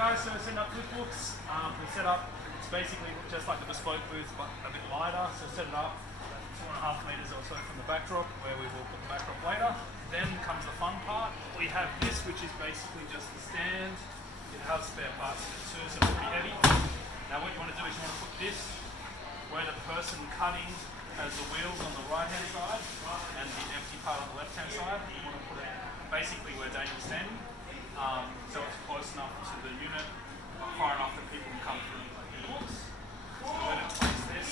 guys, so we're setting up Flipbooks. We set up, it's basically just like a bespoke booth but a bit lighter, so set it up 2.5 meters or so from the backdrop, where we will put the backdrop later. Then comes the fun part. We have this, which is basically just the stand. It has spare parts in it too, so it's pretty heavy. Now what you want to do is you want to put this where the person cutting has the wheels on the right hand side and the empty part on the left hand side. You want to put it basically where Daniel's standing. So it's close enough to the unit, but far enough that people can come through like the books. So we're going to place this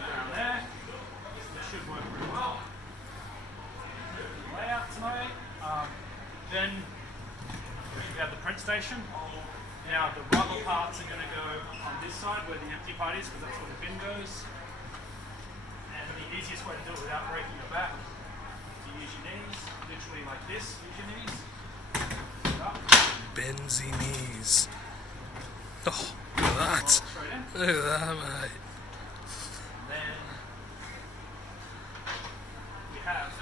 down there. It should work pretty well. Layout tonight. Then we have the print station. Now the rubber parts are going to go on this side where the empty part is, because that's where the bin goes. And the easiest way to do it without breaking your back is to use your knees, literally like this. Use your knees. Benzy knees. Oh, look at that. Look at that, mate. Then we have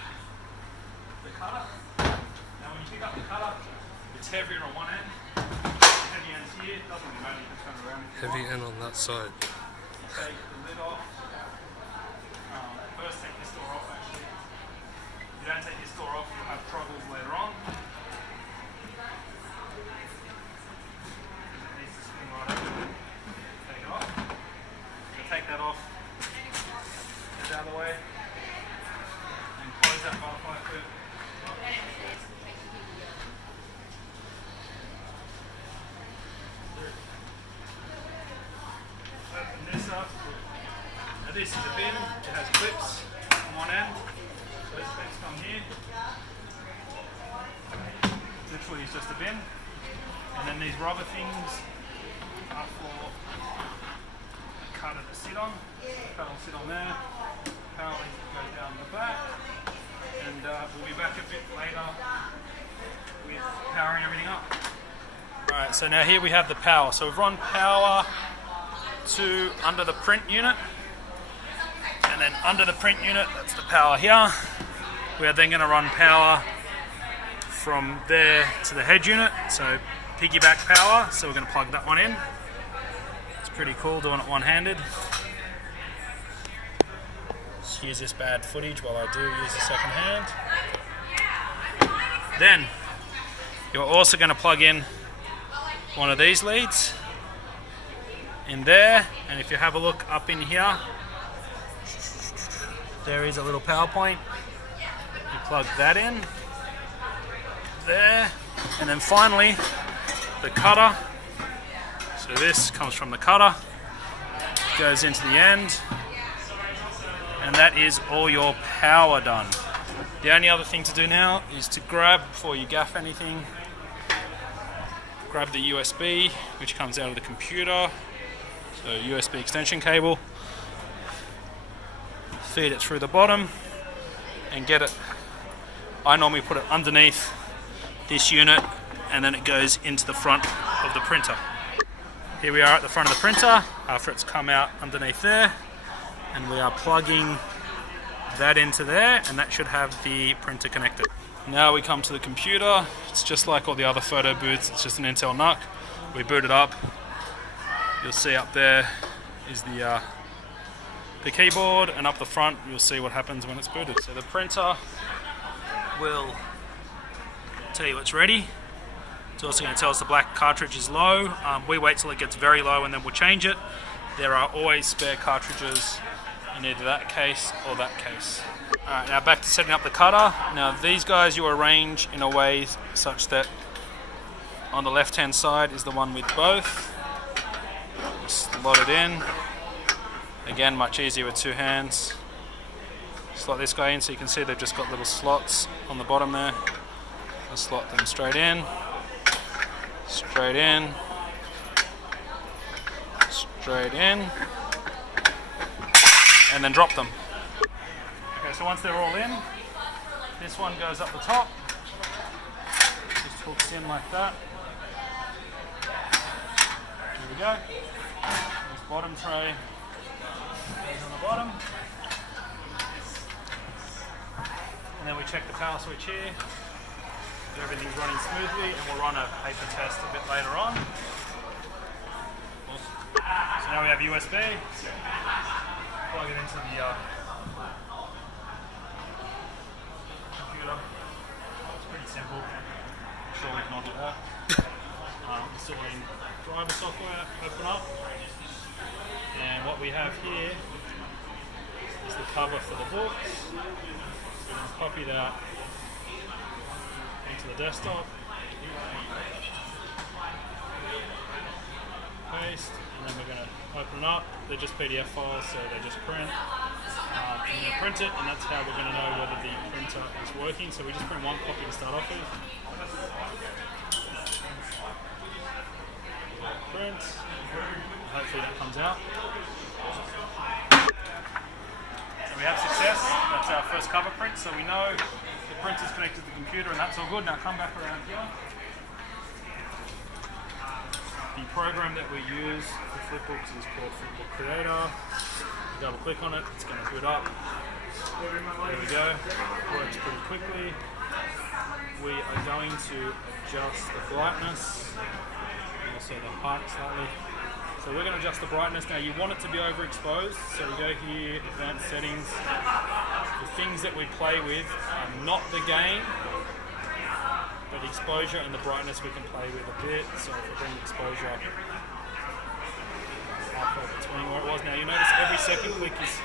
the cutter. Now when you pick up the cutter, it's heavier on one end. Heavy ends here. Doesn't really matter, you can turn around. Heavy end on that side. Take the lid off. First take this door off actually. If you don't take this door off, you'll have troubles later on. It needs to spin right open. Take it off. So take that off. Get it out of the way. And close that butterfly clip. Open this up. Now this is a bin. It has clips on one end. Those clips come here. Literally it's just a bin. And then these rubber things are for the cutter to sit on. The cutter will sit on there. Power link goes down the back. And we'll be back a bit later with powering everything up. Alright, so now here we have the power. So we've run power to under the print unit. And then under the print unit, that's the power here. We are then going to run power from there to the head unit. So piggyback power. So we're going to plug that one in. It's pretty cool doing it one-handed. Excuse this bad footage while I do use the second hand. Then you're also going to plug in one of these leads in there, and if you have a look up in here, there is a little power point. You plug that in there, and then finally the cutter. So this comes from the cutter, goes into the end, and that is all your power done. The only other thing to do now is to grab, before you gaff anything, grab the USB, which comes out of the computer. So USB extension cable, feed it through the bottom and get it. I normally put it underneath this unit and then it goes into the front of the printer. Here we are at the front of the printer after it's come out underneath there, and we are plugging that into there, and that should have the printer connected. Now we come to the computer. It's just like all the other photo booths, it's just an Intel NUC. We boot it up. You'll see up there is the keyboard, and up the front you'll see what happens when it's booted. So the printer will tell you it's ready. It's also going to tell us the black cartridge is low. We wait till it gets very low and then we'll change it. There are always spare cartridges in either that case or that case. Alright, now back to setting up the cutter. Now these guys you arrange in a way such that on the left hand side is the one with both. Slot it in. Again, much easier with two hands. Slot this guy in so you can see they've just got little slots on the bottom there. I'll slot them straight in, straight in, straight in, and then drop them. Okay, so once they're all in, this one goes up the top, just hooks in like that. Here we go. This bottom tray goes on the bottom. And then we check the power switch here. everything's running smoothly, and we'll run a paper test a bit later on. So now we have USB. Plug it into the computer. It's pretty simple. I'm sure we can all do that. Installing driver software, open up. And what we have here is the cover for the books. We're going to copy that into the desktop. Paste, and then we're going to open it up. They're just PDF files, so they just print. And we're going to print it, and that's how we're going to know whether the printer is working. So we just print one copy to start off with. Print. Hopefully that comes out. So we have success. That's our first cover print, so we know the printer's connected to the computer, and that's all good. Now come back around here. The program that we use for flipbooks is called Flipbook Creator. Double click on it, it's going to boot up. There we go. Works pretty quickly. We are going to adjust the brightness and also the height slightly. So we're going to adjust the brightness. Now you want it to be overexposed, so we go here, advanced settings. The things that we play with are not the gain, but the exposure and the brightness we can play with a bit. So if we bring the exposure halfway between where it was. Now you notice every second click is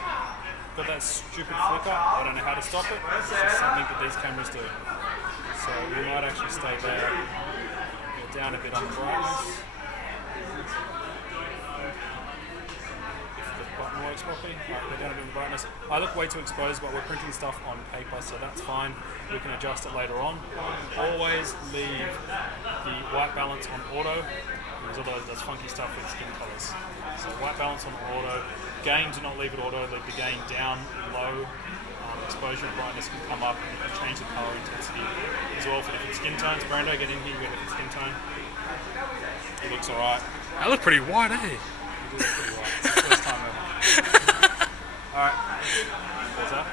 got that stupid flicker. I don't know how to stop it. It's just something that these cameras do. So we might actually stay there, go down a bit on the brightness. Button works properly. Right, we're down a bit of brightness. I look way too exposed, but we're printing stuff on paper, so that's fine. We can adjust it later on. Always leave the white balance on auto, because although it does funky stuff with skin colors. So white balance on auto. Gain, do not leave it auto, leave the gain down low. Exposure and brightness can come up, and you can change the color intensity as well for different skin tones. Brando, get in here, you get a different skin tone. It looks alright. I look pretty white, eh? You do look pretty white. It's the first time ever. Alright, what's that?